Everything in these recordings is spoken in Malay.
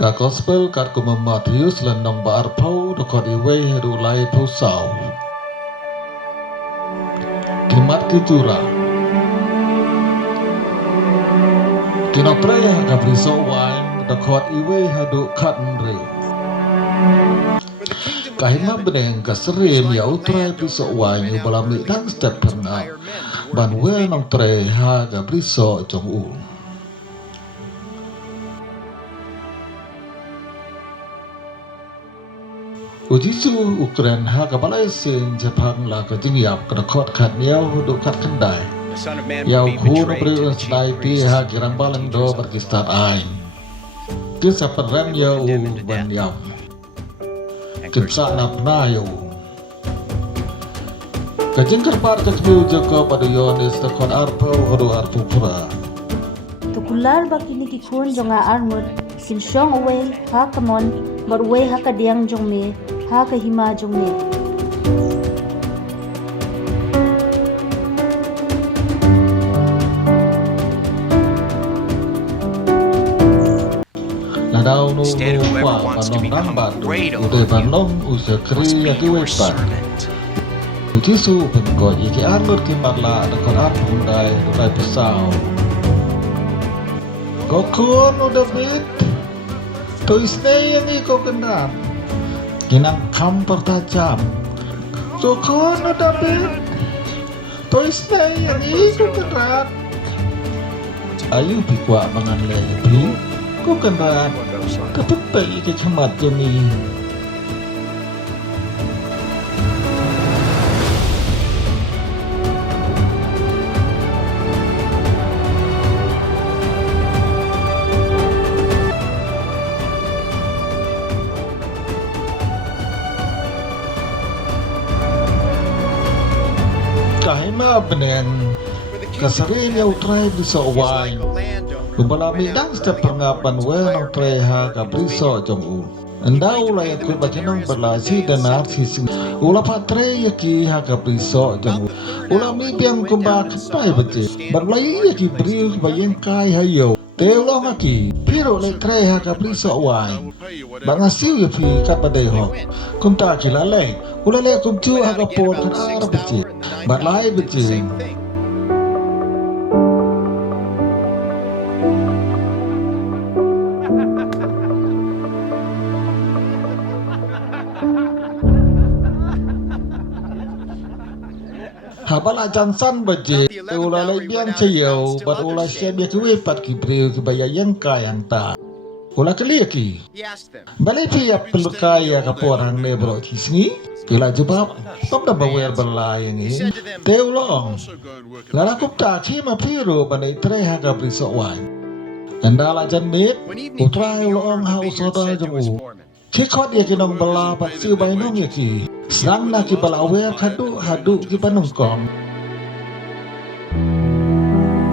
Cả gospel cả của Matthew lần nông bà arpau được gọi iwe heru lai pau sau. Kimat kijura. Kinotre gabriso wine được gọi iwe heru katnre. Kahima beneng kasere miau tre piso wine ubalami dang step pernah. Ban we nong tre ha gabriso jong u. Ujisu Ukraine ha kabalai sen Jepang la ka jingyap ka khot khat niau du khat khandai yau khu no bre slai ti ha kirang balang do Pakistan ai ki sa param yau ban yau ki sa na na yau ka jingkar par ka kyu joko pada yonis ta khot arpo hodo arpo pura Tukular bakini ki kun jonga armut kin shong away ha kamon bar way ha ka diang jong me ha ka hima jong me la dau no kwa panong nang ba ude panong usa kri ya ki we pa Ujisu pengko iki armut ki marla da khot arpo dai dai pesau Kokon udah bit, tuis yang iko kenal, kinang kam pertajam. Kokon udah bit, tuis yang iko kenal. Ayu pikwa mangan lebi, ko kenal. Tapi bayi kecamat jemi. Kahima beneng kasarin ya utrai bisa wine kumbalami dang step pengapan wenong trai ha kabriso jong u endau la yang kuit bacinong berlasi dan narsis ula patre ya ki ha kabriso jong u ula mi biang kumba kepai bace berlai ya ki briu bayang kai hayo telo ngaki piro le trai ha kabriso wine bangasiu ya pi kapadai ho kumta kilale ula le kumcu ha kapor kan arab bace berlai bace Habala jansan baje ula lai biang chayau bat ula sia dia kuwe pat ki breu ki baya yang kayang ta ula kali ki balai pi ap pelukaya ka porang ne bro kisni kila jebab tom da bawer belai ni te ulong lara kupta ki ma piro banai tre ha ka briso wan andala jan mit utrai ulong ha usoda jemu Kikot ya kinong bala bat siu bainong ya ki Serang na ki bala awer hadu ki panungkong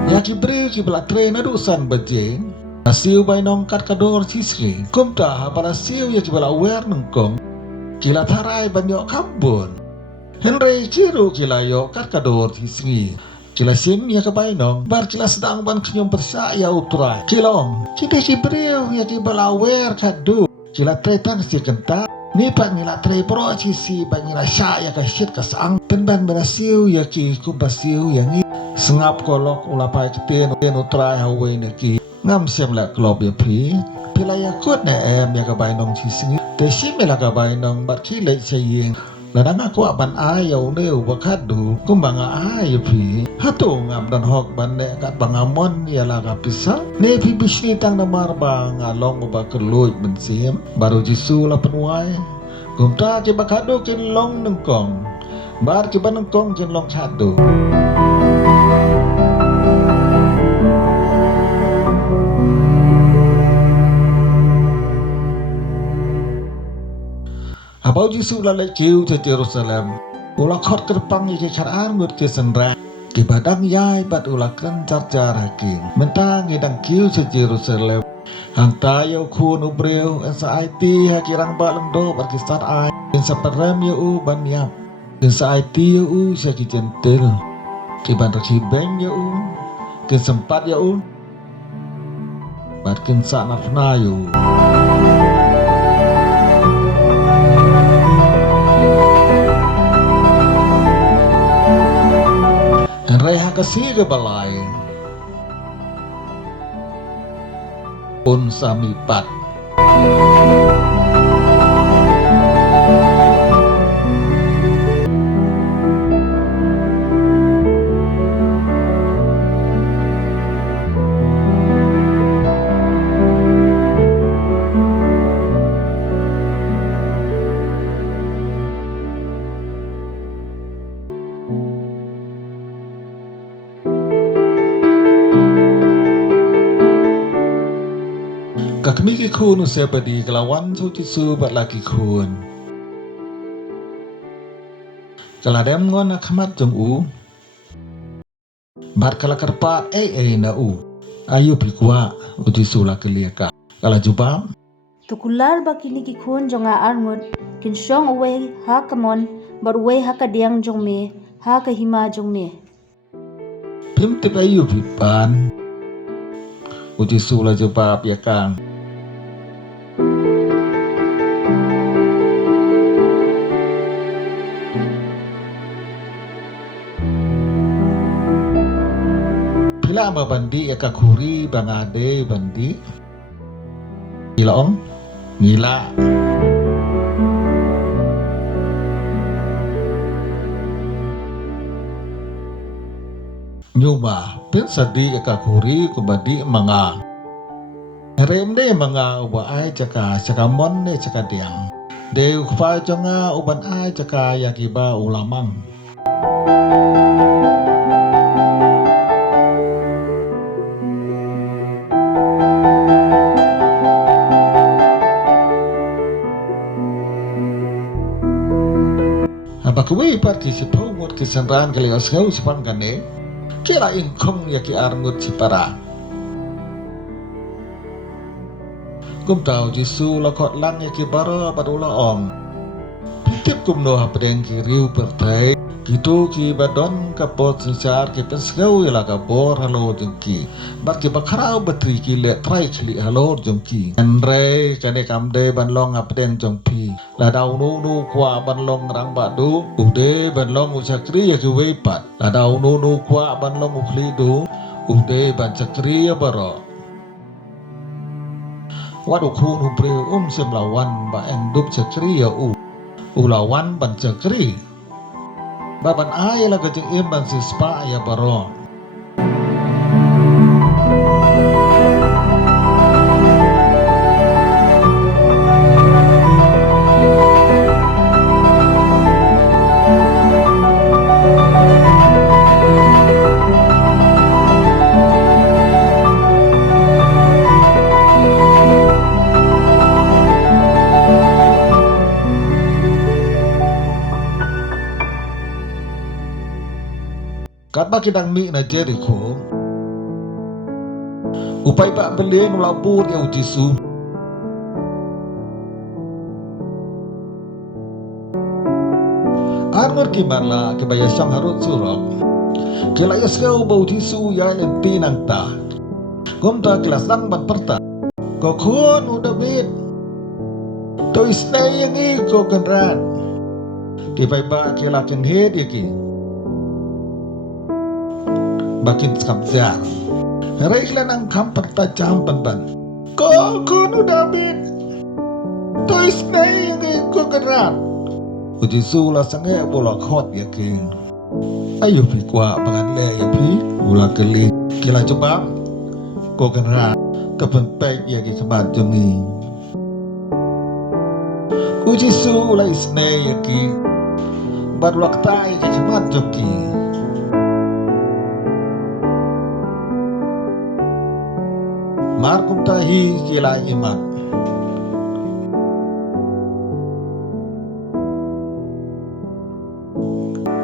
Ya ki beri ki bala tre na dusan bajeng Siu bainong kat kador sisri Kumta ha bala siu ya ki bala awer nungkong Kila tarai banyok kabun Henry kiru kila yo kat kador sisri Kila sim ya ke bainong Bar kila sedang ban kenyum persa ya utrai Kilong Kita ki beri ya ki bala awer kadu Kila tre tang si kenta ni pak ngila tre pro si pak ngila sya ya ka shit ka sang penban berasiu ya ki ku basiu yang ni sengap kolok ula pa kiten no try hawe ne ki ngam sem la klob ya pi pila ya kot na em ya ka bainong si singi te si mela ka bainong bat ki le saying ladang aku aban ayau ne wakadu kumbanga ayu pi hatu ngam dan hok ban ne kat bangamon ya la ka pisa ne pi bisni tang na marba ngalong ba kerluj mensim baru jisu la penuai kumta ke bakado ken long nengkong bar ke banengkong ken long chadu Abau Jisu lalai kiu ke Jerusalem ula khot kerpang ke kharan ngut ke senra ke badang yai bat ula kran jar hakim mentang ngedang kiu ke Jerusalem hang tayo khu nu breu sa IT ha kirang baleng do Pakistan ai sa param yu ban yap sa IT yu sa ki jentel ke ban ki beng yu ke sempat yu bat kinsa na penayu. Reha kasih ke balai pun samipat. Kakmi ki kun usebadi kelawan su tisu bat laki kun. Kaladem ngon akhamat jong u. Bat kala karpat na u. Ayu pikwa utisu laki liaka. Kala jubam. Tukular bakini ki khun jonga arngut kinshong away ha kamon bar way ha kadiang jong me ha ka hima jong me. Pim tip ayu pipan. Utisu la jubab yakang. Pila ma bandi ya kakuri bangade bandi. Gila om? Gila. Nyuma, pin sadi ya kakuri kubadi manga. Rem de manga uba ai caka mon ne caka diang. De ukfa jonga uban ai caka yakiba ulamang. Bakwe partisipau ngut kisanran kalios ngau sipan kane. Kira ingkong yaki arngut sipara. Kum tau jisu lakot lang yaki bara badula om. Pitip kum no hapdeng kiriu pertai. Gitu ki badon kapot sincar ki pensgau ila kabor halo jengki. Bat ki bakarau batri ki le trai chili halo jengki. Andre kane kamde banlong hapdeng jengpi. La dau nu kwa banlong rang badu. Ude banlong usakri ya ki weipat. La dau nu kwa banlong ukli du. Ude ban sakri ya baro. Wadu kun hubre semlawan ba endup sakri ya u. Ulawan ban sakri. Baban ay la gajeng imban si spa ya baro. Kat ba kidang mi na Jericho. Upay ba beliin ulabur ya ujisu. Arngur kimarla kibaya siyang harut surok. Kilayas ka ba ujisu ya lentinang ta. Gumta kilasang ban perta. Kokun udabit. To isnay yang iko kenran. Kibay ba kilakin head yaki. Bakin skabjar. Reiklan ang kampat tajam ban. Kokun udabit. To isnay yang iko kenran. Uji sula sange bola khot yakin. Ayo pi kwa bangan le ya pi ula keli kila coba ko kenran tepen pek ya ki kebat jemi. Uji sula isnay yakin. Bar waktai ki kebat joki. Markum tahi kila iman.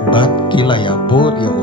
Bat kila ya bod ya